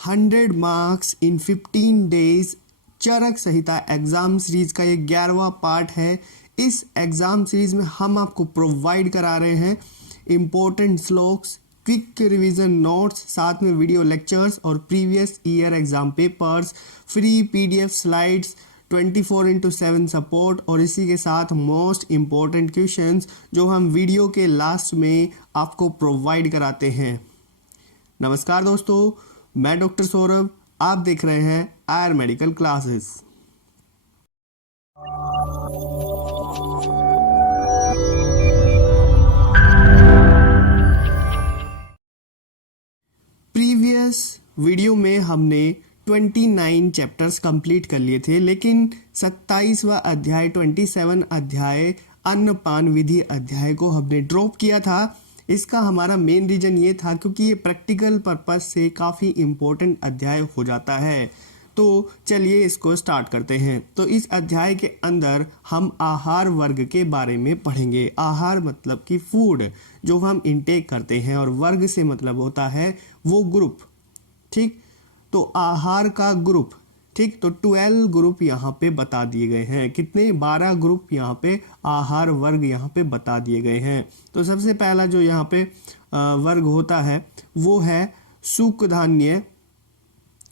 100 marks in 15 days Charak Samhita exam series का ये 11वां part है। इस एग्जाम सीरीज में हम आपको प्रोवाइड करा रहे हैं important shlokas, quick revision notes, साथ में वीडियो लेक्चर्स और previous year exam papers, free PDF slides, 24/7 support और इसी के साथ मोस्ट इम्पोर्टेंट क्वेश्चंस जो हम वीडियो के लास्ट में आपको प्रोवाइड कराते हैं। नमस्कार दोस्तों, मैं डॉक्टर सौरभ, आप देख रहे हैं आयर मेडिकल क्लासेस। प्रीवियस वीडियो में हमने 29 चैप्टर्स कंप्लीट कर लिए थे, लेकिन 27वां अध्याय 27 अध्याय अन्नपान विधि अध्याय को हमने ड्रॉप किया था। इसका हमारा मेन रीजन ये था क्योंकि ये प्रैक्टिकल पर्पस से काफ़ी इम्पोर्टेंट अध्याय हो जाता है। तो चलिए इसको स्टार्ट करते हैं। तो इस अध्याय के अंदर हम आहार वर्ग के बारे में पढ़ेंगे। आहार मतलब कि फूड जो हम इनटेक करते हैं, और वर्ग से मतलब होता है वो ग्रुप। ठीक, तो आहार का ग्रुप, ठीक, तो 12 ग्रुप यहाँ पे बता दिए गए हैं। कितने? 12 ग्रुप यहाँ पे आहार वर्ग यहाँ पे बता दिए गए हैं। तो सबसे पहला जो यहाँ पे वर्ग होता है वो है सूख धान्य।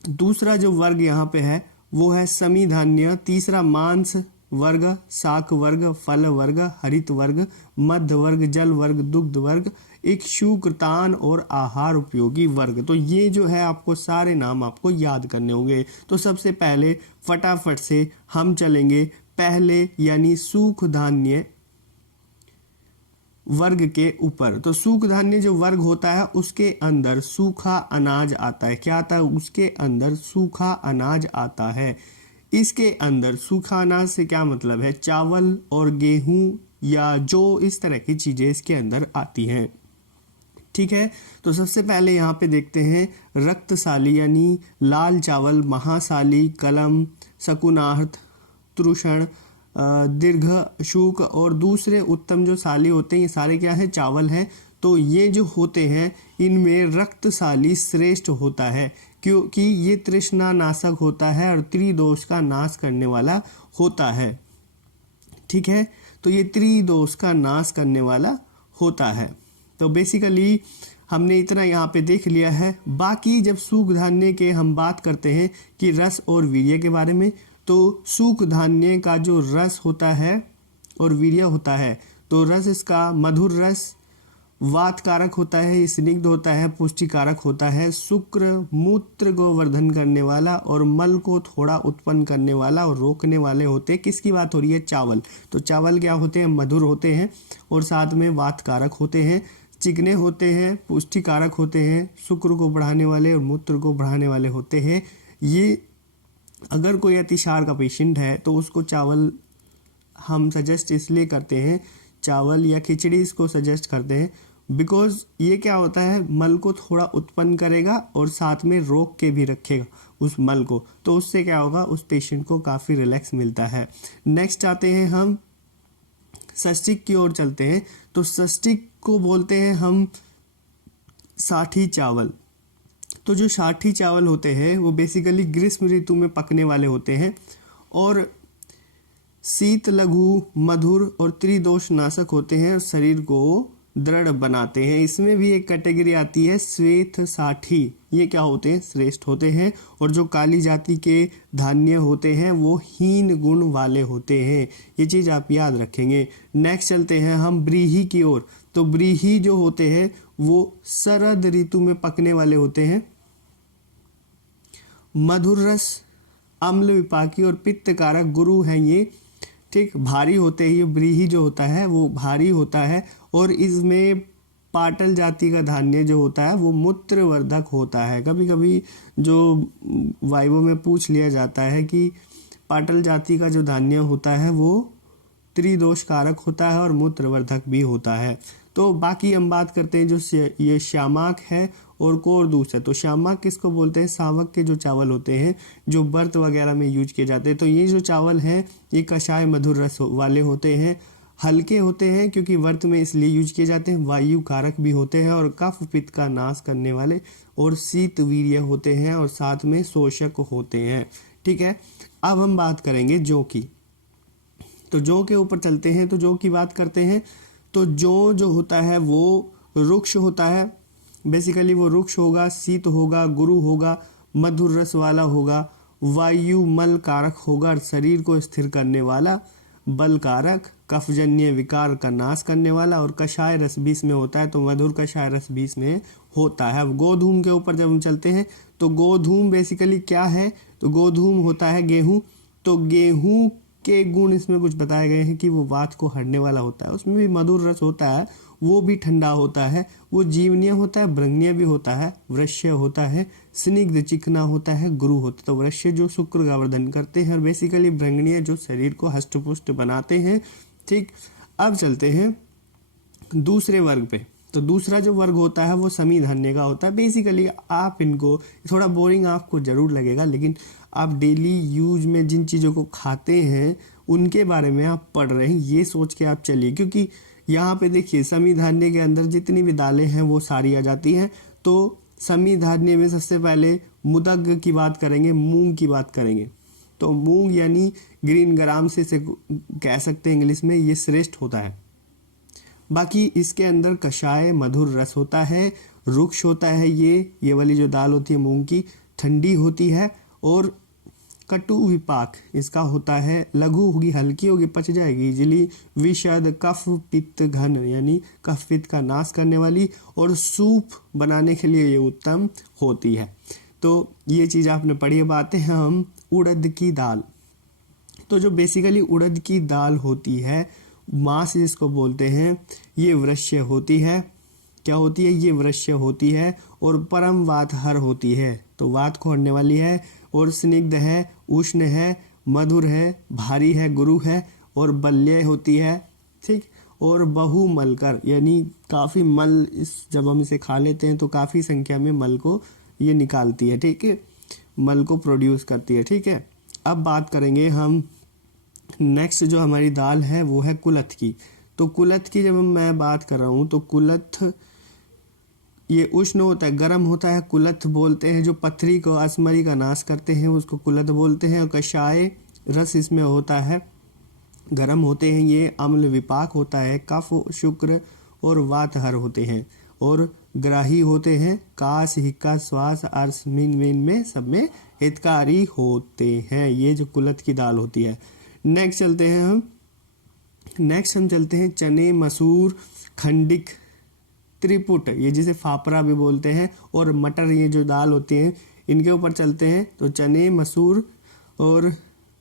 दूसरा जो वर्ग यहाँ पे है वो है समी धान्य। तीसरा मांस वर्ग, शाक वर्ग, फल वर्ग, हरित वर्ग, मध्य वर्ग, जल वर्ग, दुग्ध वर्ग, इक्षुकृतान और आहार उपयोगी वर्ग। तो ये जो है आपको सारे नाम आपको याद करने होंगे। तो सबसे पहले फटाफट से हम चलेंगे पहले यानी सूख धान्य वर्ग के ऊपर। तो सूख धान्य जो वर्ग होता है उसके अंदर सूखा अनाज आता है। क्या आता है? उसके अंदर सूखा अनाज आता है। इसके अंदर सूखा अनाज से क्या मतलब है? चावल और गेहूं या जो इस तरह की चीजें इसके अंदर आती हैं। ठीक है, तो सबसे पहले यहाँ पे देखते हैं रक्तसाली यानी लाल चावल, महासाली, कलम, शकुनार्थ, तृषण, दीर्घ शूक और दूसरे उत्तम जो साली होते हैं, ये सारे क्या है? चावल हैं। तो ये जो होते हैं इनमें रक्तसाली श्रेष्ठ होता है क्योंकि ये तृष्णा नाशक होता है और त्रिदोष का नाश करने वाला होता है। ठीक है, तो ये त्रिदोष का नाश करने वाला होता है। तो बेसिकली हमने इतना यहाँ पे देख लिया है। बाकी जब सूख धान्य के हम बात करते हैं कि रस और वीर्य के बारे में, तो सूख धान्य का जो रस होता है और वीर्य होता है, तो रस इसका मधुर रस वात कारक होता है, स्निग्ध होता है, पुष्टिकारक होता है, शुक्र मूत्र को वर्धन करने वाला और मल को थोड़ा उत्पन्न करने वाला और रोकने वाले होते हैं। किसकी बात हो रही है? चावल। तो चावल क्या होते हैं? मधुर होते हैं और साथ में वात कारक होते हैं, चिकने होते हैं, पुष्टिकारक होते हैं, शुक्र को बढ़ाने वाले और मूत्र को बढ़ाने वाले होते हैं। ये अगर कोई अतिसार का पेशेंट है तो उसको चावल हम सजेस्ट इसलिए करते हैं, चावल या खिचड़ी इसको सजेस्ट करते हैं बिकॉज ये क्या होता है, मल को थोड़ा उत्पन्न करेगा और साथ में रोक के भी रखेगा उस मल को। तो उससे क्या होगा? उस पेशेंट को काफ़ी रिलैक्स मिलता है। नेक्स्ट आते हैं हम षष्टिक की ओर चलते हैं। तो षष्टिक को बोलते हैं हम साठी चावल। तो जो साठी चावल होते हैं वो बेसिकली ग्रीष्म ऋतु में पकने वाले होते हैं और शीत, लघु, मधुर और त्रिदोष नाशक होते हैं और शरीर को दृढ़ बनाते हैं। इसमें भी एक कैटेगरी आती है श्वेत साठी। ये क्या होते हैं? श्रेष्ठ होते हैं। और जो काली जाति के धान्य होते हैं वो हीन गुण वाले होते हैं। ये चीज़ आप याद रखेंगे। नेक्स्ट चलते हैं हम व्रीहि की ओर। तो व्रीहि जो होते हैं वो शरद ऋतु में पकने वाले होते हैं। मधुर रस, अम्ल विपाकी और पित्त कारक गुरु हैं ये। ठीक, भारी होते हैं। ये व्रीहि जो होता है वो भारी होता है और इसमें पाटल जाति का धान्य जो होता है वो मूत्रवर्धक होता है। कभी कभी जो वाइवो में पूछ लिया जाता है कि पाटल जाति का जो धान्य होता है वो त्रिदोष कारक होता है और मूत्रवर्धक भी होता है। तो बाकी हम बात करते हैं जो ये श्यामाक है और कोरदूस है। तो श्यामाक किसको बोलते हैं? सावक के जो चावल होते हैं जो व्रत वगैरह में यूज किए जाते हैं। तो ये जो चावल हैं ये कषाय मधुर रस वाले होते हैं। हल्के होते हैं क्योंकि वर्त में इसलिए यूज किए जाते हैं, वायु कारक भी होते हैं और कफ पित्त का नाश करने वाले, और शीत वीर्य होते हैं और साथ में शोषक होते हैं। ठीक है, अब हम बात करेंगे जौ की। तो जौ के ऊपर चलते हैं। तो जौ की बात करते हैं। तो जौ जो होता है वो वृक्ष होता है, बेसिकली वो वृक्ष होगा, शीत होगा, गुरु होगा, मधुर रस वाला होगा, वायु मल कारक होगा, शरीर को स्थिर करने वाला, बल कारक, कफजन्य विकार का नाश करने वाला, और कषाय रस भी इसमें होता है। तो मधुर कषाय रस भी इसमें होता है। अब गोधूम के ऊपर जब हम चलते हैं तो गोधूम बेसिकली क्या है, तो गोधूम होता है गेहूं। तो गेहूं के गुण इसमें कुछ बताए गए हैं कि वो वात को हरने वाला होता है, उसमें भी मधुर रस होता है, वो भी ठंडा होता है, वो जीवनीय होता है, ब्रंगनीय भी होता है, वृश्य होता है, स्निग्ध चिकना होता है, गुरु होता है। तो वृश्य जो शुक्र का वर्धन करते हैं और बेसिकली ब्रंगनीय जो शरीर को हष्टपुष्ट बनाते हैं। ठीक, अब चलते हैं दूसरे वर्ग पे। तो दूसरा जो वर्ग होता है वो समी धान्य का होता है। बेसिकली आप इनको, थोड़ा बोरिंग आपको जरूर लगेगा, लेकिन आप डेली यूज में जिन चीज़ों को खाते हैं उनके बारे में आप पढ़ रहे हैं, ये सोच के आप चलिए। क्योंकि यहाँ पे देखिए समी धान्य के अंदर जितनी भी दालें हैं वो सारी आ जाती हैं। तो समी धान्य में सबसे पहले मुदग की बात करेंगे, मूंग की बात करेंगे। तो मूंग यानी ग्रीन ग्राम से कह सकते हैं इंग्लिश में, ये श्रेष्ठ होता है। बाकी इसके अंदर कषाय मधुर रस होता है, रुक्ष होता है, ये वाली जो दाल होती है मूंग की, ठंडी होती है, और कटु विपाक इसका होता है, लघु होगी, हल्की होगी, पच जाएगी इजिली, विषद कफ पित्त घन यानी कफ पित्त का नाश करने वाली, और सूप बनाने के लिए ये उत्तम होती है। तो ये चीज़ आपने पढ़ी। बात है हम उड़द की दाल। तो जो बेसिकली उड़द की दाल होती है, मांस जिसको बोलते हैं, ये वृश्य होती है। क्या होती है? ये वृश्य होती है और परम वातहर होती है। तो वात को हरने वाली है, और स्निग्ध है, उष्ण है, मधुर है, भारी है, गुरु है, और बल्य होती है। ठीक, और बहुमलकर यानी काफ़ी मल, जब हम इसे खा लेते हैं तो काफ़ी संख्या में मल को ये निकालती है। ठीक है, मल को प्रोड्यूस करती है। ठीक है, अब बात करेंगे हम नेक्स्ट जो हमारी दाल है वो है कुलथ की। तो कुलथ की जब मैं बात कर रहा हूँ तो कुलथ ये उष्ण होता है, गर्म होता है, कुलथ बोलते हैं। जो पथरी को, असमरी का नाश करते हैं उसको कुलथ बोलते हैं। और कषाय रस इसमें होता है, गर्म होते हैं ये, अम्ल विपाक होता है, कफ शुक्र और वातहर होते हैं, और ग्राही होते हैं, काश हिक्का श्वास आर्समीन में सब में हितकारी होते हैं। ये जो कुलथ की दाल होती है। नेक्स्ट हम चलते हैं चने, मसूर, खंडिक, त्रिपुट, ये जिसे फाफरा भी बोलते हैं, और मटर, ये जो दाल होती हैं इनके ऊपर चलते हैं। तो चने, मसूर और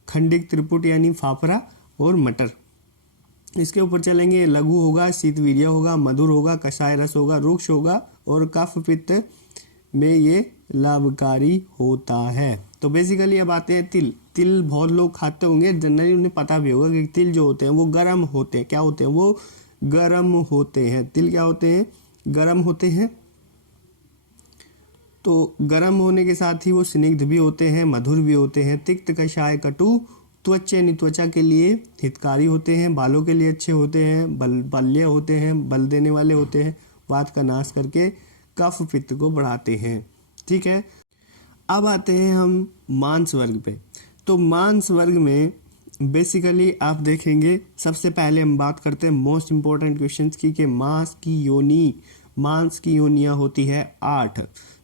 खंडिक, त्रिपुट यानी फाफरा और मटर, इसके ऊपर चलेंगे। लघु होगा, शीतवीर्य होगा, मधुर होगा, कषाय रस होगा, रुक्ष होगा, और कफ पित्त में ये लाभकारी होता है। तो बेसिकली अब आते हैं तिल। तिल बहुत लोग खाते होंगे, जनरली उन्हें पता भी होगा कि तिल जो होते हैं वो गर्म होते हैं। क्या होते हैं? वो गर्म होते हैं। तिल क्या होते हैं? गर्म होते हैं। तो गर्म होने के साथ ही वो स्निग्ध भी होते हैं, मधुर भी होते हैं, तिक्त, कषाय, कटु, त्वचा के लिए हितकारी होते हैं, बालों के लिए अच्छे होते हैं, बल्य होते हैं, बल देने वाले होते हैं, वात का नाश करके कफ पित्त को बढ़ाते हैं। ठीक है, अब आते हैं हम मांस वर्ग पे। तो मांस वर्ग में बेसिकली आप देखेंगे, सबसे पहले हम बात करते हैं मोस्ट इम्पोर्टेंट क्वेश्चंस की, कि मांस की योनियाँ होती है 8।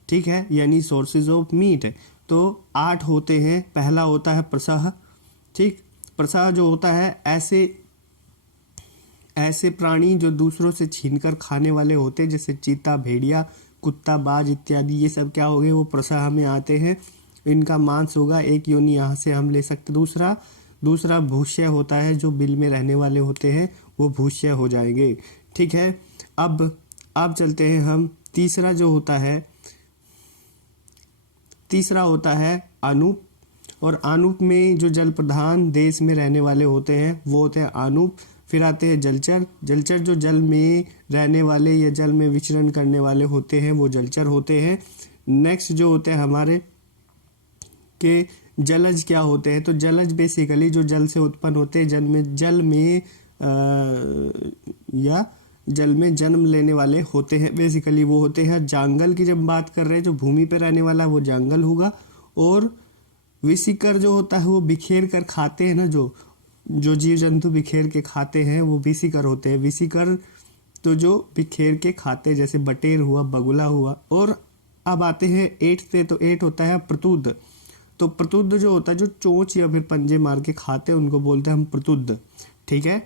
ठीक है, यानी सोर्सेज ऑफ मीट। तो 8 होते हैं। पहला होता है प्रसह। ठीक, प्रसह जो होता है ऐसे प्राणी जो दूसरों से छीनकर खाने वाले होते हैं, जैसे चीता, भेड़िया, कुत्ता, बाज इत्यादि, ये सब क्या हो गए? वो प्रसह में आते हैं। इनका मांस होगा, एक योनि यहाँ से हम ले सकते। दूसरा भूष्य होता है, जो बिल में रहने वाले होते हैं वो भूष्य हो जाएंगे। ठीक है, अब चलते हैं हम तीसरा होता है अनूप। और अनूप में जो जल प्रधान देश में रहने वाले होते हैं वो होते हैं अनूप। फिर आते हैं जलचर जो जल में रहने वाले या जल में विचरण करने वाले होते हैं वो जलचर होते हैं। नेक्स्ट जो होते हैं हमारे के जलज क्या होते हैं? तो जलज बेसिकली जो जल से उत्पन्न होते हैं, जल में या जल में जन्म लेने वाले होते हैं। बेसिकली वो होते हैं जांगल की जब बात कर रहे हैं, जो भूमि पे रहने वाला वो जांगल होगा। और विसिकर जो होता है वो बिखेर कर खाते हैं ना, जो जीव जंतु बिखेर के खाते हैं वो विसिकर होते हैं। विसिकर तो जो बिखेर के खाते हैं, जैसे बटेर हुआ, बगुला हुआ। और अब आते हैं 8 पे, तो 8 होता है प्रतुद। तो प्रतुद जो होता है, जो चोंच या फिर पंजे मार के खाते हैं, उनको बोलते हैं हम प्रतुद। ठीक है,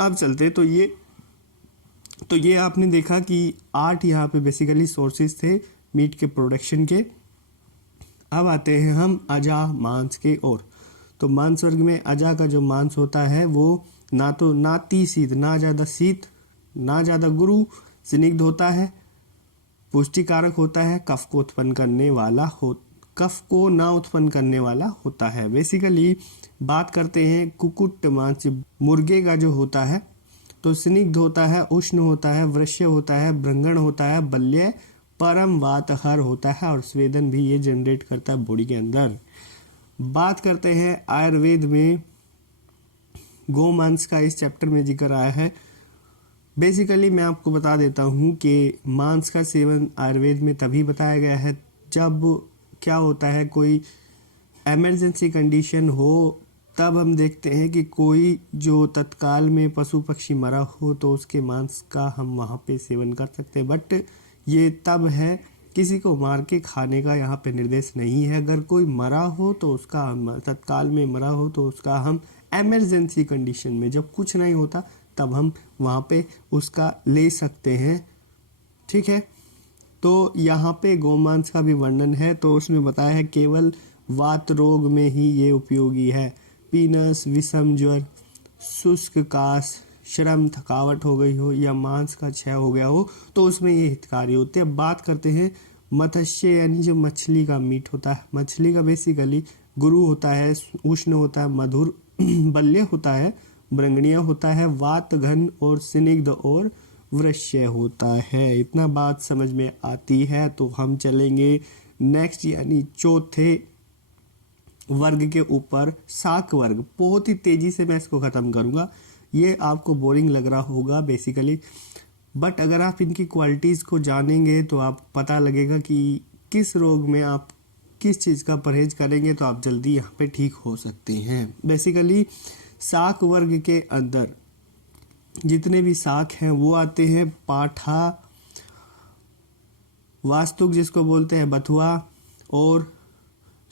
अब चलते हैं। तो ये आपने देखा कि 8 यहाँ पे बेसिकली सोर्सेज थे मीट के प्रोडक्शन के। अब आते हैं हम अजा मांस के ओर। तो मांस वर्ग में अजा का जो मांस होता है वो ना शीत, ना ज़्यादा शीत, ना ज़्यादा गुरु, स्निग्ध होता है, पुष्टिकारक होता है, कफ को ना उत्पन्न करने वाला होता है। बेसिकली बात करते हैं कुक्कुट मांस मुर्गे का जो होता है, तो स्निग्ध होता है, उष्ण होता है, वृष्य होता है, भ्रंगण होता है, बल्य, परम वातहर होता है और स्वेदन भी ये जनरेट करता है बॉडी के अंदर। बात करते हैं आयुर्वेद में गोमांस का इस चैप्टर में जिक्र आया है। बेसिकली मैं आपको बता देता हूँ कि मांस का सेवन आयुर्वेद में तभी बताया गया है जब क्या होता है, कोई इमरजेंसी कंडीशन हो, तब हम देखते हैं कि कोई जो तत्काल में पशु पक्षी मरा हो तो उसके मांस का हम वहाँ पे सेवन कर सकते हैं। बट ये तब है, किसी को मार के खाने का यहाँ पे निर्देश नहीं है। अगर कोई मरा हो तो उसका तत्काल में मरा हो तो उसका हम इमरजेंसी कंडीशन में, जब कुछ नहीं होता तब हम वहाँ पे उसका ले सकते हैं। ठीक है, तो यहाँ पे गोमांस का भी वर्णन है, तो उसमें बताया है केवल वात रोग में ही ये उपयोगी है। पीनस, विषम ज्वर, शुष्क काश, श्रम, थकावट हो गई हो या मांस का क्षय हो गया हो तो उसमें ये हितकारी होते हैं। अब बात करते हैं मत्स्य यानी जो मछली का मीट होता है। मछली का बेसिकली गुरु होता है, उष्ण होता है, मधुर, बल्य होता है, भ्रंगणीय होता है, वात घन और स्निग्ध और वृष्य होता है। इतना बात समझ में आती है। तो हम चलेंगे नेक्स्ट यानी चौथे वर्ग के ऊपर, शाक वर्ग। बहुत ही तेजी से मैं इसको खत्म करूंगा, ये आपको बोरिंग लग रहा होगा बेसिकली, बट अगर आप इनकी क्वालिटीज़ को जानेंगे तो आप पता लगेगा कि किस रोग में आप किस चीज़ का परहेज करेंगे तो आप जल्दी यहाँ पे ठीक हो सकते हैं। बेसिकली शाक वर्ग के अंदर जितने भी शाक हैं वो आते हैं पाठा, वास्तुक जिसको बोलते हैं बथुआ, और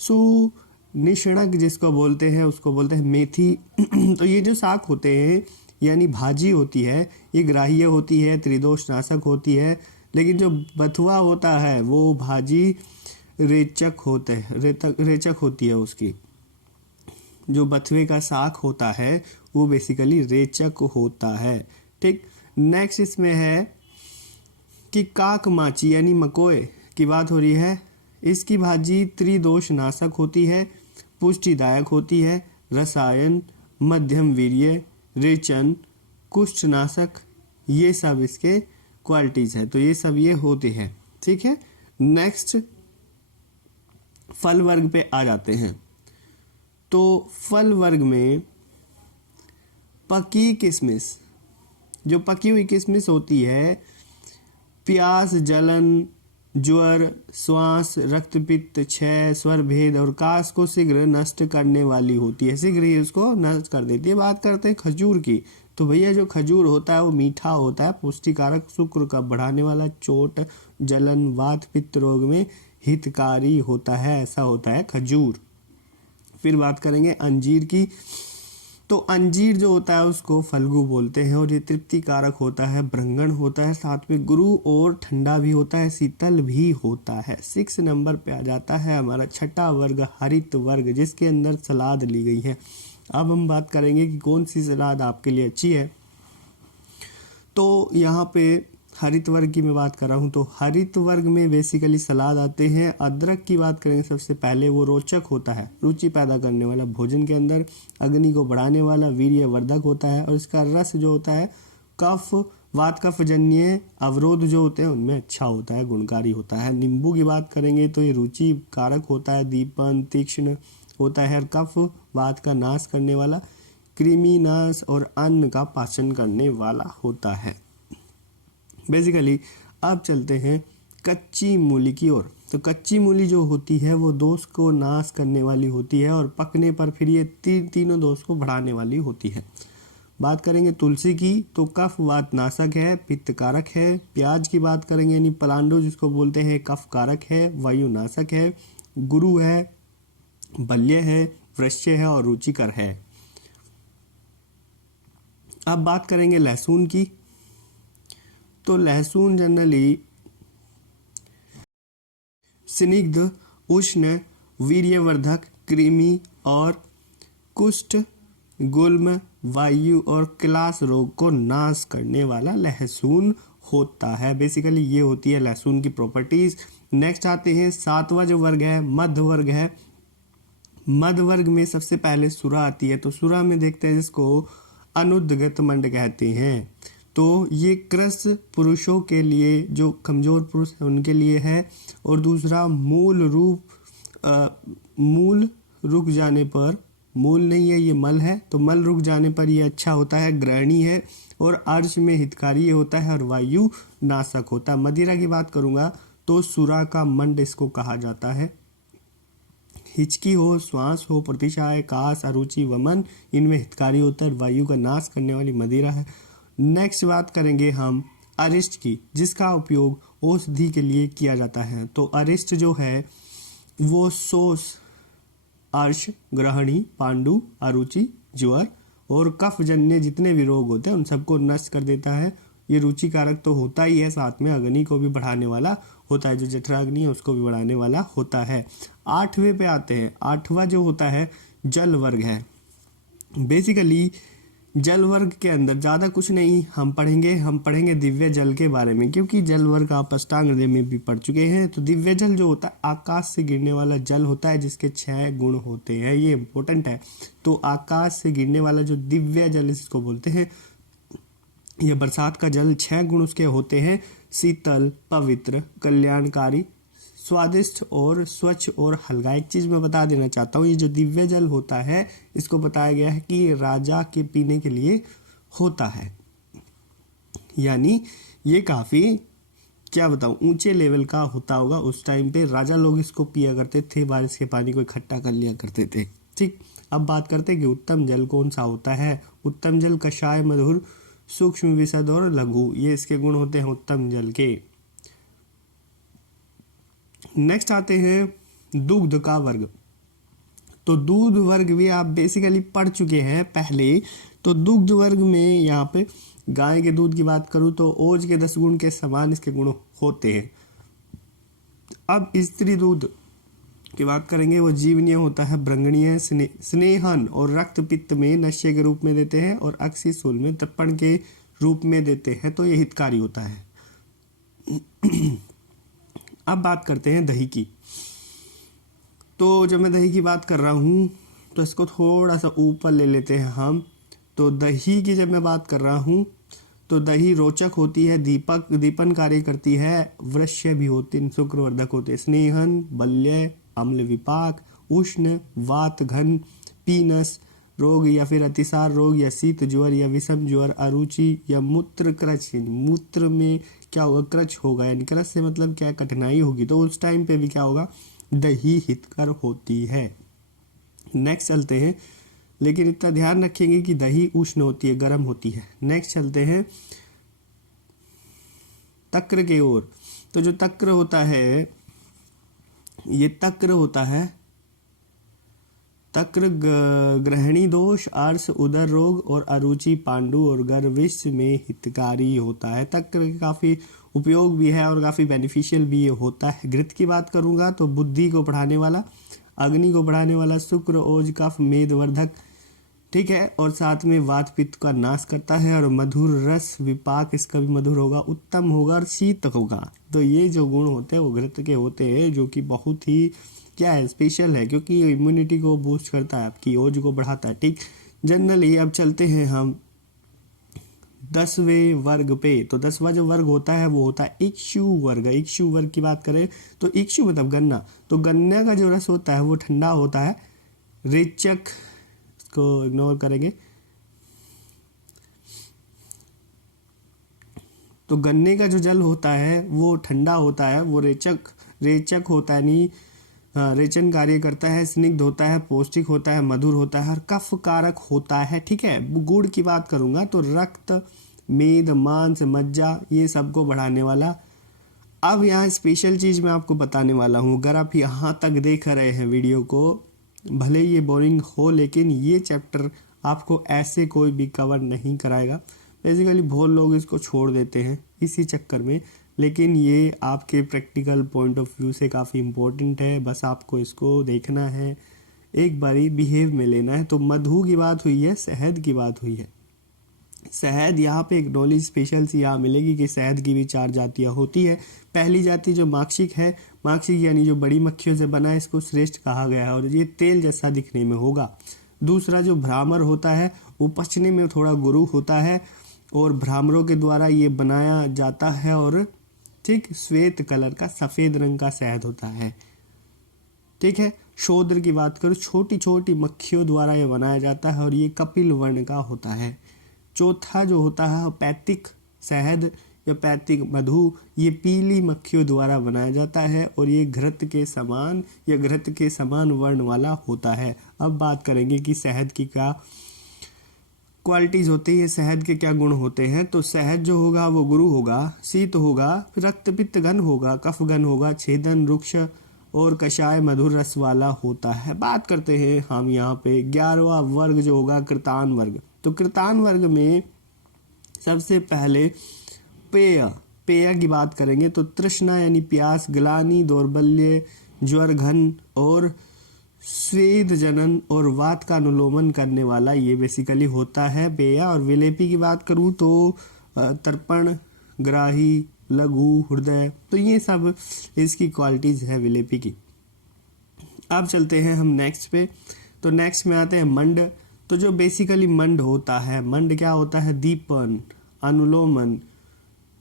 सुनिष्णक जिसको बोलते हैं उसको बोलते हैं मेथी। तो ये जो शाक होते हैं यानी भाजी होती है, ये ग्राह्य होती है, त्रिदोष नाशक होती है। लेकिन जो बथुआ होता है वो भाजी रेचक होती है। उसकी जो बथुए का शाक होता है वो बेसिकली रेचक होता है। ठीक, नेक्स्ट इसमें है कि काक माची यानी मकोए की बात हो रही है। इसकी भाजी त्रिदोष नाशक होती है, पुष्टिदायक होती है, रसायन, मध्यम वीर्य, रेचन, कुष्ठनाशक, ये सब इसके क्वालिटीज है। तो ये सब ये होते हैं। ठीक है, नेक्स्ट फल वर्ग पे आ जाते हैं। तो फल वर्ग में पकी किशमिश, जो पकी हुई किशमिश होती है, प्यास, जलन, ज्वर, श्वास, रक्तपित्त, क्षय, स्वर भेद और काश को शीघ्र नष्ट करने वाली होती है, शीघ्र ही उसको नष्ट कर देती है। बात करते हैं खजूर की। तो भैया जो खजूर होता है वो मीठा होता है, पुष्टिकारक, शुक्र का बढ़ाने वाला, चोट, जलन, वात पित्त रोग में हितकारी होता है, ऐसा होता है खजूर। फिर बात करेंगे अंजीर की। तो अंजीर जो होता है उसको फल्गु बोलते हैं और ये तृप्तिकारक होता है, भ्रंगण होता है, साथ में गुरु और ठंडा भी होता है, शीतल भी होता है। 6 नंबर पे आ जाता है हमारा छठा वर्ग, हरित वर्ग, जिसके अंदर सलाद ली गई है। अब हम बात करेंगे कि कौन सी सलाद आपके लिए अच्छी है। तो यहाँ पे हरित वर्ग की मैं बात कर रहा हूँ। तो हरित वर्ग में बेसिकली सलाद आते हैं। अदरक की बात करेंगे सबसे पहले, वो रोचक होता है, रुचि पैदा करने वाला, भोजन के अंदर अग्नि को बढ़ाने वाला, वीर्यवर्धक होता है और इसका रस जो होता है कफ, वात कफ जन्य अवरोध जो होते हैं उनमें अच्छा होता है, गुणकारी होता है। नींबू की बात करेंगे तो ये रुचि कारक होता है, दीपन, तीक्ष्ण होता है और कफ वात का नाश करने वाला, कृमिनाश और अन्न का पाचन करने वाला होता है। बेसिकली अब चलते हैं कच्ची मूली की ओर। तो कच्ची मूली जो होती है वो दोष को नाश करने वाली होती है और पकने पर फिर ये तीनों दोष को बढ़ाने वाली होती है। बात करेंगे तुलसी की, तो कफ वात नाशक है, पित्त कारक है। प्याज की बात करेंगे यानी पलांडो जिसको बोलते हैं, कफ कारक है, वायु नाशक है। गुरु है, बल्य है, वृश्य है और रुचिकर है। अब बात करेंगे लहसुन की। तो लहसुन जनरली स्निग्ध, उष्ण, वीर्यवर्धक, कृमि और कुष्ठ, गुल्म, वायु और क्लास रोग को नाश करने वाला लहसुन होता है। बेसिकली ये होती है लहसुन की प्रॉपर्टीज। नेक्स्ट आते हैं 7वां जो वर्ग है मध्य वर्ग है। मध्य वर्ग में सबसे पहले सुरा आती है। तो सुरा में देखते हैं जिसको अनुद्गत मंड कहते हैं। तो ये क्रस पुरुषों के लिए, जो कमजोर पुरुष है उनके लिए है। और दूसरा मूल रुक जाने पर, मूल नहीं है ये मल है, तो मल रुक जाने पर ये अच्छा होता है, ग्रहणी है और अर्श में हितकारी होता है और वायु नाशक होता है। मदिरा की बात करूंगा तो सुरा का मंड इसको कहा जाता है। हिचकी हो, श्वास हो, प्रतिशाय, कास, अरुचि, वमन, इनमें हितकारी होता है, वायु का नाश करने वाली मदिरा है। नेक्स्ट बात करेंगे हम अरिष्ट की, जिसका उपयोग औषधि के लिए किया जाता है। तो अरिष्ट जो है वो शोष, अर्श, ग्रहणी, पांडु, अरुचि, ज्वर और कफ जन्य जितने भी रोग होते हैं उन सबको नष्ट कर देता है। ये रुचिकारक तो होता ही है, साथ में अग्नि को भी बढ़ाने वाला होता है, जो जठराग्नि है उसको भी बढ़ाने वाला होता है। 8वें पे आते हैं। 8वां जो होता है जल वर्ग है। बेसिकली जल वर्ग के अंदर ज़्यादा कुछ नहीं हम पढ़ेंगे दिव्य जल के बारे में, क्योंकि जल वर्ग आप अष्टांग में भी पढ़ चुके हैं। तो दिव्य जल जो होता है आकाश से गिरने वाला जल होता है, जिसके 6 गुण होते हैं, ये इंपॉर्टेंट है। तो आकाश से गिरने वाला जो दिव्य जल इसको बोलते हैं, ये बरसात का जल 6 गुण उसके होते हैं, शीतल, पवित्र, कल्याणकारी, स्वादिष्ट और स्वच्छ और हल्का। एक चीज मैं बता देना चाहता हूँ, ये जो दिव्य जल होता है इसको बताया गया है कि राजा के पीने के लिए होता है, यानी ये काफी क्या बताऊँ ऊंचे लेवल का होता होगा। उस टाइम पे राजा लोग इसको पिया करते थे, बारिश के पानी को इकट्ठा कर लिया करते थे। ठीक, अब बात करते हैं कि उत्तम जल कौन सा होता है। उत्तम जल कषाय, मधुर, सूक्ष्म, विशद और लघु, ये इसके गुण होते हैं उत्तम जल के। नेक्स्ट आते हैं दुग्ध का वर्ग। तो दूध वर्ग भी आप बेसिकली पढ़ चुके हैं पहले। तो दुग्ध वर्ग में यहाँ पे गाय के दूध की बात करूँ तो ओज के 10 गुण के समान इसके गुण होते हैं। अब स्त्री दूध की बात करेंगे, वो जीवनीय होता है, ब्रंगणीय, स्नेहन और रक्त पित्त में नश्य के रूप में देते हैं और अक्सीसूल में तर्पण के रूप में देते हैं, तो ये हितकारी होता है। अब बात करते हैं दही की। तो जब मैं दही की बात कर रहा हूँ तो इसको थोड़ा सा ऊपर ले लेते हैं हम। तो दही की जब मैं बात कर रहा हूँ तो दही रोचक होती है, दीपन कार्य करती है, वृश्य भी होती है, शुक्रवर्धक होते हैं, स्नेहन, बल्य, अम्ल विपाक, उष्ण, वात घन, पीनस रोग या फिर अतिसार रोग या शीत ज्वर या विषम ज्वर, अरुचि या मूत्र क्रच, मूत्र में क्या होगा, क्रच होगा, यानी क्रच से मतलब क्या कठिनाई होगी, तो उस टाइम पे भी क्या होगा, दही हितकर होती है। नेक्स्ट चलते हैं, लेकिन इतना ध्यान रखेंगे कि दही उष्ण होती है, गर्म होती है। नेक्स्ट चलते हैं तक्र के ओर। तो जो तक्र होता है, ये तक्र होता है, तक्र ग्रहणी दोष, अर्श, उदर रोग और अरुचि, पांडु और गर्विष्ठ में हितकारी होता है। तक्र काफ़ी उपयोग भी है और काफ़ी बेनिफिशियल भी होता है। घृत की बात करूँगा तो बुद्धि को बढ़ाने वाला, अग्नि को बढ़ाने वाला, शुक्र, ओज, कफ, मेदवर्धक, ठीक है, और साथ में वात पित्त का नाश करता है। और मधुर रस, विपाक इसका भी मधुर होगा, उत्तम होगा और शीतक होगा। तो ये जो गुण होते हैं वो घृत के होते हैं, जो कि बहुत ही क्या है, स्पेशल है, क्योंकि इम्यूनिटी को बूस्ट करता है, आपकी ओज को बढ़ाता है। ठीक, जनरली अब चलते हैं हम 10वें वर्ग पे। तो 10वां जो वर्ग होता है वो होता है इक्षु वर्ग। इक्षु वर्ग की बात करें तो इक्षु मतलब गन्ना। तो गन्ना का जो रस होता है वो ठंडा होता है, रेचक, इसको इग्नोर करेंगे, तो गन्ने का जो जल होता है वो ठंडा होता है, वो रेचक होता है, नहीं रेचन कार्य करता है, स्निग्ध होता है, पौष्टिक होता है, मधुर होता है और कफ कारक होता है। ठीक है। गुड़ की बात करूंगा तो रक्त, मेद, मांस, मज्जा, ये सबको बढ़ाने वाला। अब यहाँ स्पेशल चीज़ मैं आपको बताने वाला हूँ। अगर आप यहाँ तक देख रहे हैं वीडियो को, भले ये बोरिंग हो लेकिन ये चैप्टर आपको ऐसे कोई भी कवर नहीं कराएगा। बेसिकली बहुत लोग इसको छोड़ देते हैं इसी चक्कर में, लेकिन ये आपके प्रैक्टिकल पॉइंट ऑफ व्यू से काफ़ी इम्पोर्टेंट है। बस आपको इसको देखना है, एक बारी बिहेव में लेना है। तो मधु की बात हुई है, शहद की बात हुई है। शहद, यहाँ पे एक नॉलेज स्पेशल सी यहाँ मिलेगी कि शहद की भी 4 जातियाँ होती है। पहली जाति जो माक्षिक है, माक्षिक यानी जो बड़ी मक्खियों से बना है, इसको श्रेष्ठ कहा गया है और ये तेल जैसा दिखने में होगा। दूसरा जो भ्रामर होता है वो पचने में थोड़ा गुरु होता है और भ्रामरों के द्वारा ये बनाया जाता है और ठीक श्वेत कलर का, सफ़ेद रंग का शहद होता है। ठीक है। शोद्र की बात करूँ, छोटी छोटी मक्खियों द्वारा ये बनाया जाता है और ये कपिल वर्ण का होता है। चौथा जो होता है पैतिक शहद या पैतिक मधु, ये पीली मक्खियों द्वारा बनाया जाता है और ये घृत के समान या घृत के समान वर्ण वाला होता है। अब बात करेंगे कि शहद की क्या क्वालिटीज होती है, शहद के क्या गुण होते हैं। तो शहद जो होगा वो गुरु होगा, शीत होगा, रक्त पित्त घन होगा, कफ घन होगा, छेदन, रुक्ष और कषाय मधुर रस वाला होता है। बात करते हैं हम यहाँ पे 11वां वर्ग जो होगा कृतान वर्ग। तो कृतान वर्ग में सबसे पहले पेय की बात करेंगे तो तृष्णा यानी प्यास, ग्लानि, दौर्बल्य, ज्वर, घन और स्वेद जनन और वात का अनुलोमन करने वाला ये बेसिकली होता है पेय। और विलेपी की बात करूँ तो तर्पण, ग्राही, लघु, हृदय, तो ये सब इसकी क्वालिटीज है विलेपी की। अब चलते हैं हम नेक्स्ट पे। तो नेक्स्ट में आते हैं मंड। तो जो बेसिकली मंड होता है, मंड क्या होता है, दीपन, अनुलोमन,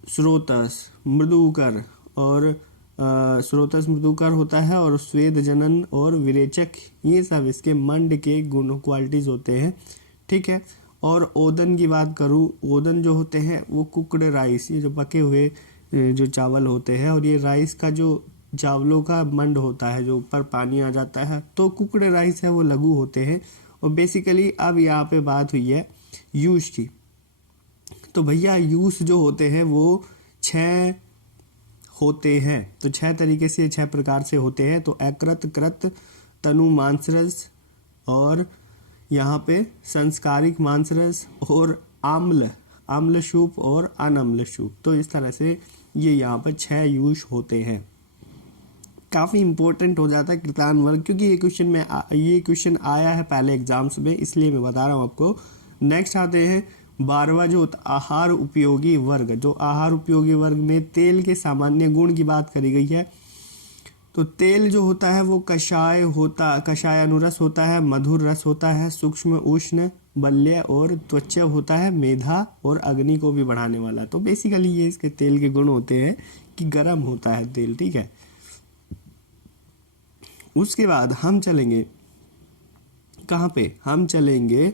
स्रोतस, मृदुकर और स्रोतस मृदुकर होता है और स्वेद जनन और विरेचक, ये सब इसके मंड के गुण क्वालिटीज होते हैं। ठीक है। और ओदन की बात करूँ, ओदन जो होते हैं वो कुक्ड राइस, ये जो पके हुए जो चावल होते हैं और ये राइस का जो चावलों का मंड होता है जो ऊपर पानी आ जाता है, तो कुक्ड राइस है वो लघु होते हैं। और बेसिकली अब यहाँ पे बात हुई है यूज की। तो भैया यूज जो होते हैं वो 6 होते हैं। तो 6 तरीके से, 6 प्रकार से होते हैं। तो अकृत, कृत, तनु मांसरस और यहाँ पे संस्कारिक मांसरस और आम्ल सूप और अनम्ल सूप। तो इस तरह से ये यहाँ पर 6 यूज होते हैं। काफ़ी इंपॉर्टेंट हो जाता है कृतान वर्ग, क्योंकि ये क्वेश्चन आया है पहले एग्जाम्स में, इसलिए मैं बता रहा हूँ आपको। नेक्स्ट आते हैं 12वां जो आहार उपयोगी वर्ग। जो आहार उपयोगी वर्ग में तेल के सामान्य गुण की बात करी गई है। तो तेल जो होता है वो कषाय अनुरस होता है, मधुर रस होता है, सूक्ष्म, उष्ण, बल्य और त्वच होता है, मेधा और अग्नि को भी बढ़ाने वाला। तो बेसिकली ये इसके तेल के गुण होते हैं कि गर्म होता है तेल। ठीक है। उसके बाद हम चलेंगे कहाँ पे, हम चलेंगे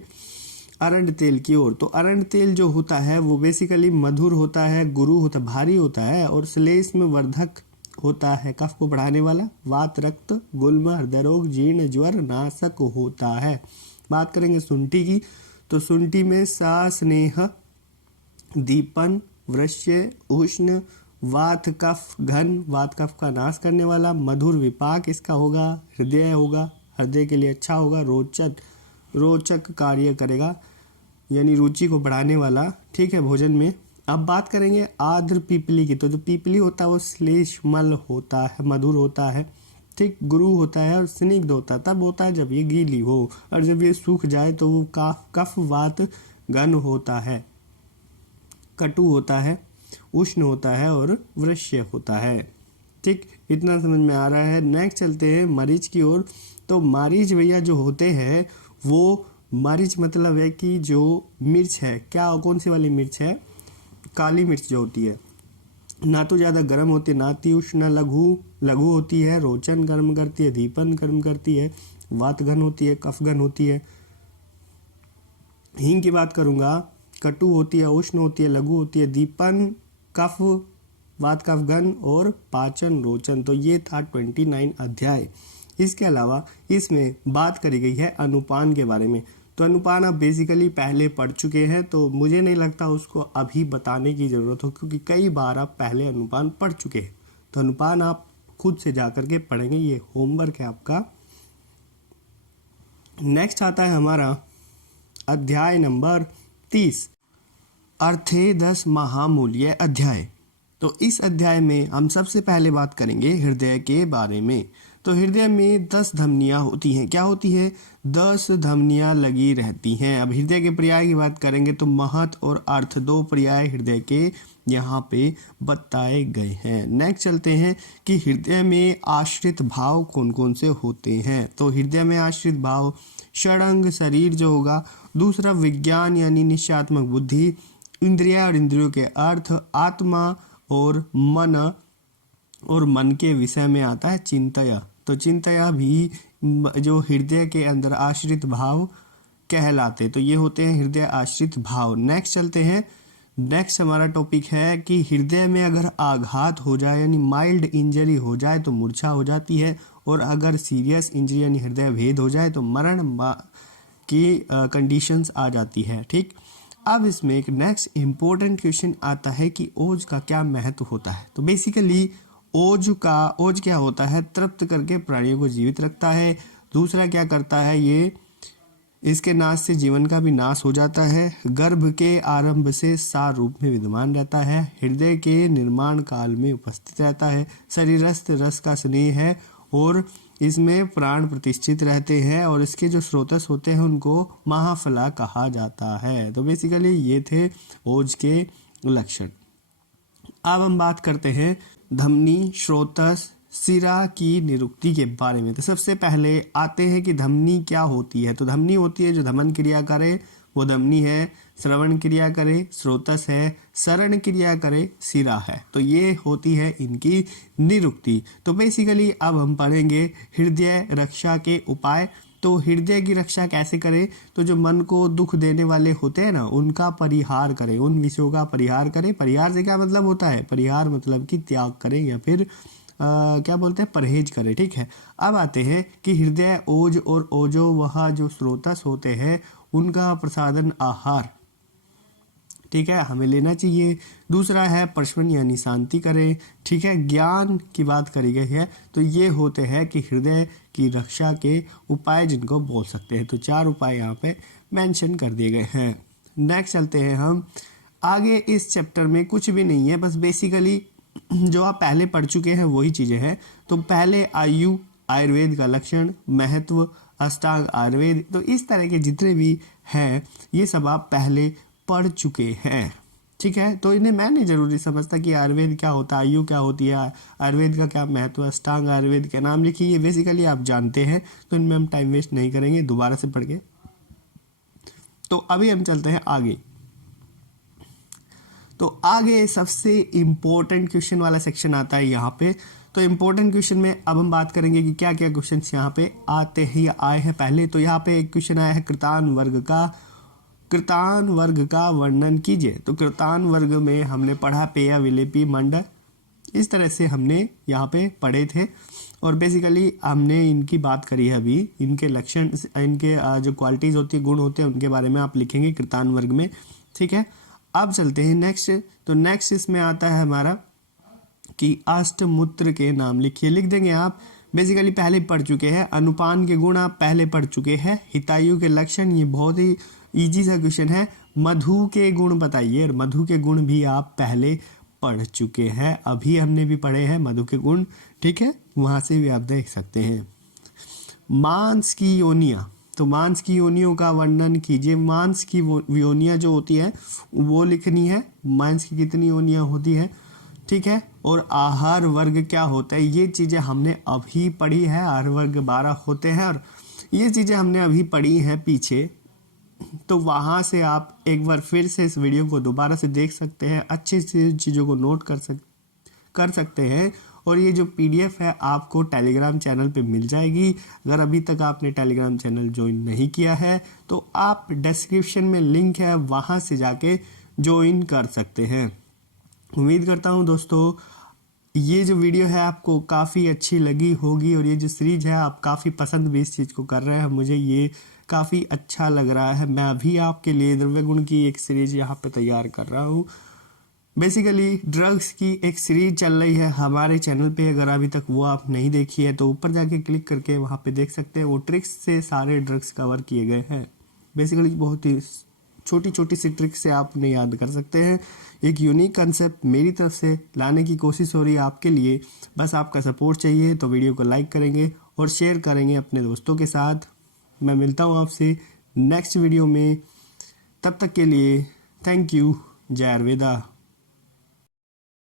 अरंड तेल की ओर। तो अरंड तेल जो होता है वो बेसिकली मधुर होता है, गुरु होता है, भारी होता है और श्लेष में वर्धक होता है, कफ को बढ़ाने वाला, वात, रक्त, गुल्म, हृदय रोग, जीर्ण, ज्वर नाशक होता है। बात करेंगे शुंठी की। तो शुंठी में सा, स्नेह, दीपन, वृश्य, उष्ण, वात कफ घन, वात कफ का नाश करने वाला, मधुर, विपाक इसका होगा, हृदय होगा, हृदय के लिए अच्छा होगा, रोचक कार्य करेगा यानी रुचि को बढ़ाने वाला। ठीक है, भोजन में। अब बात करेंगे आर्द्र पीपली की। तो जो पीपली होता है वो श्लेष्मल होता है, मधुर होता है, ठीक, गुरु होता है और स्निग्ध होता है। तब होता है जब ये गीली हो, और जब ये सूख जाए तो वो कफ वात घन होता है, कटु होता है, उष्ण होता है और वृश्य होता है। ठीक, इतना समझ में आ रहा है। नेक्स्ट चलते हैं मरीच की ओर। तो मरीच भैया जो होते हैं वो, मरीच मतलब है कि जो मिर्च है, क्या कौन सी वाली मिर्च है, काली मिर्च जो होती है, ना तो ज़्यादा गर्म होती है, ना तीक्ष्ण, लघु होती है, रोचन गर्म करती है, दीपन गर्म करती है, वात घन होती है, कफ घन होती है। हींग की बात करूँगा, कटु होती है, उष्ण होती है, लघु होती है, दीपन कफ, वात कफ गन और पाचन रोचन। तो ये था 29 अध्याय। इसके अलावा इसमें बात करी गई है अनुपान के बारे में। तो अनुपान आप बेसिकली पहले पढ़ चुके हैं, तो मुझे नहीं लगता उसको अभी बताने की ज़रूरत हो, क्योंकि कई बार आप पहले अनुपान पढ़ चुके हैं। तो अनुपान आप खुद से जा करके पढ़ेंगे, ये होमवर्क है आपका। नेक्स्ट आता है हमारा अध्याय नंबर 30, अर्थेदस महामूल्य अध्याय। तो इस अध्याय में हम सबसे पहले बात करेंगे हृदय के बारे में। तो हृदय में 10 धमनियाँ होती हैं। क्या होती है? 10 धमनियाँ लगी रहती हैं। अब हृदय के पर्याय की बात करेंगे तो महत और अर्थ, 2 पर्याय हृदय के यहाँ पे बताए गए हैं। नेक्स्ट चलते हैं कि हृदय में आश्रित भाव कौन कौन से होते हैं। तो हृदय में आश्रित भाव षडंग शरीर जो होगा, दूसरा विज्ञान यानी निश्चयात्मक बुद्धि, इंद्रिया और इंद्रियों के अर्थ, आत्मा और मन के विषय में आता है चिंतया। तो चिंतया भी जो हृदय के अंदर आश्रित भाव कहलाते, तो ये होते हैं हृदय आश्रित भाव। नेक्स्ट चलते हैं। नेक्स्ट हमारा टॉपिक है कि हृदय में अगर आघात हो जाए यानी माइल्ड इंजरी हो जाए तो मूर्छा हो जाती है, और अगर सीरियस इंजरी यानी हृदय भेद हो जाए तो मरण की कंडीशंस आ जाती है। ठीक, अब इसमें एक नेक्स्ट इम्पोर्टेंट क्वेश्चन आता है कि ओज का क्या महत्व होता है। तो बेसिकली ओज क्या होता है? तृप्त करके प्राणियों को जीवित रखता है। दूसरा क्या करता है? ये इसके नाश से जीवन का भी नाश हो जाता है। गर्भ के आरंभ से सार रूप में विद्यमान रहता है। हृदय के निर्माण काल में उपस्थित रहता है। शरीरस्थ रस का स्नेह है और इसमें प्राण प्रतिष्ठित रहते हैं, और इसके जो स्रोतस होते हैं उनको महाफला कहा जाता है। तो बेसिकली ये थे ओज के लक्षण। अब हम बात करते हैं धमनी, स्रोतस, सिरा की निरुक्ति के बारे में। तो सबसे पहले आते हैं कि धमनी क्या होती है। तो धमनी होती है जो धमन क्रिया करे वो धमनी है, श्रवण क्रिया करे स्रोतस है, शरण क्रिया करे सिरा है। तो ये होती है इनकी निरुक्ति। तो बेसिकली अब हम पढ़ेंगे हृदय रक्षा के उपाय। तो हृदय की रक्षा कैसे करें? तो जो मन को दुख देने वाले होते हैं ना, उनका परिहार करें, उन विषयों का परिहार करें। परिहार से क्या मतलब होता है? परिहार मतलब कि त्याग करें या फिर क्या बोलते हैं, परहेज करें। ठीक है। अब आते हैं कि हृदय ओज और ओजो वह जो स्रोतस होते हैं उनका प्रसादन आहार, ठीक है, हमें लेना चाहिए। दूसरा है प्रश्वन यानी शांति करें। ठीक है। ज्ञान की बात करी गई है, तो ये होते हैं कि हृदय की रक्षा के उपाय जिनको बोल सकते हैं। तो 4 उपाय यहाँ पे मेंशन कर दिए गए हैं। नेक्स्ट चलते हैं हम आगे। इस चैप्टर में कुछ भी नहीं है, बस बेसिकली जो आप पहले पढ़ चुके हैं वही चीज़ें हैं। तो पहले आयु, आयुर्वेद का लक्षण, महत्व, अष्टांग आयुर्वेद, तो इस तरह के जितने भी हैं ये सब आप पहले पढ़ चुके हैं। ठीक है। तो इन्हें मैं नहीं जरूरी समझता कि आयुर्वेद क्या होता है, आयु क्या होती है, आयुर्वेद का क्या महत्व, अष्टांग आयुर्वेद के नाम लिखिए, ये बेसिकली आप जानते हैं। तो इनमें हम टाइम वेस्ट नहीं करेंगे, दोबारा से पढ़ के। तो अभी हम चलते हैं आगे। तो आगे सबसे इम्पोर्टेंट क्वेश्चन वाला सेक्शन आता है यहाँ पे। तो इम्पोर्टेंट क्वेश्चन में अब हम बात करेंगे कि क्या क्या क्वेश्चन यहाँ पे आते हैं या आए हैं पहले। तो यहाँ पे एक क्वेश्चन आया है कृतान वर्ग का वर्णन कीजिए। तो कृतान वर्ग में हमने पढ़ा पेय, विलेपी, मंड, इस तरह से हमने यहाँ पे पढ़े थे, और बेसिकली हमने इनकी बात करी है अभी। इनके लक्षण, इनके जो क्वालिटीज़ होती है, गुण होते हैं, उनके बारे में आप लिखेंगे कृतान वर्ग में। ठीक है। अब चलते हैं नेक्स्ट। तो नेक्स्ट इसमें आता है हमारा कि अष्टमूत्र के नाम लिखिए, लिख देंगे आप। बेसिकली पहले पढ़ चुके हैं। अनुपान के गुण आप पहले पढ़ चुके हैं। हितायु के लक्षण, ये बहुत ही इजी सा क्वेश्चन है। मधु के गुण बताइए, और मधु के गुण भी आप पहले पढ़ चुके हैं, अभी हमने भी पढ़े हैं मधु के गुण। ठीक है, वहाँ से भी आप देख सकते हैं। मांस की योनियाँ, तो मांस की योनियों का वर्णन कीजिए। मांस की योनियाँ जो होती है वो लिखनी है, मांस की कितनी योनियाँ होती है। ठीक है। और आहार वर्ग क्या होता है, ये चीज़ें हमने अभी पढ़ी है। आहार वर्ग 12 होते हैं, और ये चीज़ें हमने अभी पढ़ी हैं पीछे। तो वहाँ से आप एक बार फिर से इस वीडियो को दोबारा से देख सकते हैं, अच्छे से चीज़ों को नोट कर सकते हैं। और ये जो PDF है आपको टेलीग्राम चैनल पे मिल जाएगी। अगर अभी तक आपने टेलीग्राम चैनल ज्वाइन नहीं किया है तो आप डिस्क्रिप्शन में लिंक है, वहाँ से जाके ज्वाइन कर सकते हैं। उम्मीद करता हूँ दोस्तों ये जो वीडियो है आपको काफ़ी अच्छी लगी होगी, और ये जो सीरीज है आप काफ़ी पसंद भी इस चीज़ को कर रहे हैं, मुझे ये काफ़ी अच्छा लग रहा है। मैं अभी आपके लिए द्रव्य गुण की एक सीरीज यहाँ पे तैयार कर रहा हूँ। बेसिकली ड्रग्स की एक सीरीज चल रही है हमारे चैनल पे, अगर अभी तक वो आप नहीं देखी है तो ऊपर जाके क्लिक करके वहाँ पे देख सकते हैं। वो ट्रिक्स से सारे ड्रग्स कवर किए गए हैं। बेसिकली बहुत ही छोटी छोटी सी ट्रिक्स से आप उन्हें याद कर सकते हैं। एक यूनिक कंसेप्ट मेरी तरफ से लाने की कोशिश हो रही है आपके लिए। बस आपका सपोर्ट चाहिए, तो वीडियो को लाइक करेंगे और शेयर करेंगे अपने दोस्तों के साथ। मैं मिलता हूँ आपसे नेक्स्ट वीडियो में, तब तक के लिए थैंक यू। जय आयुर्वेदा।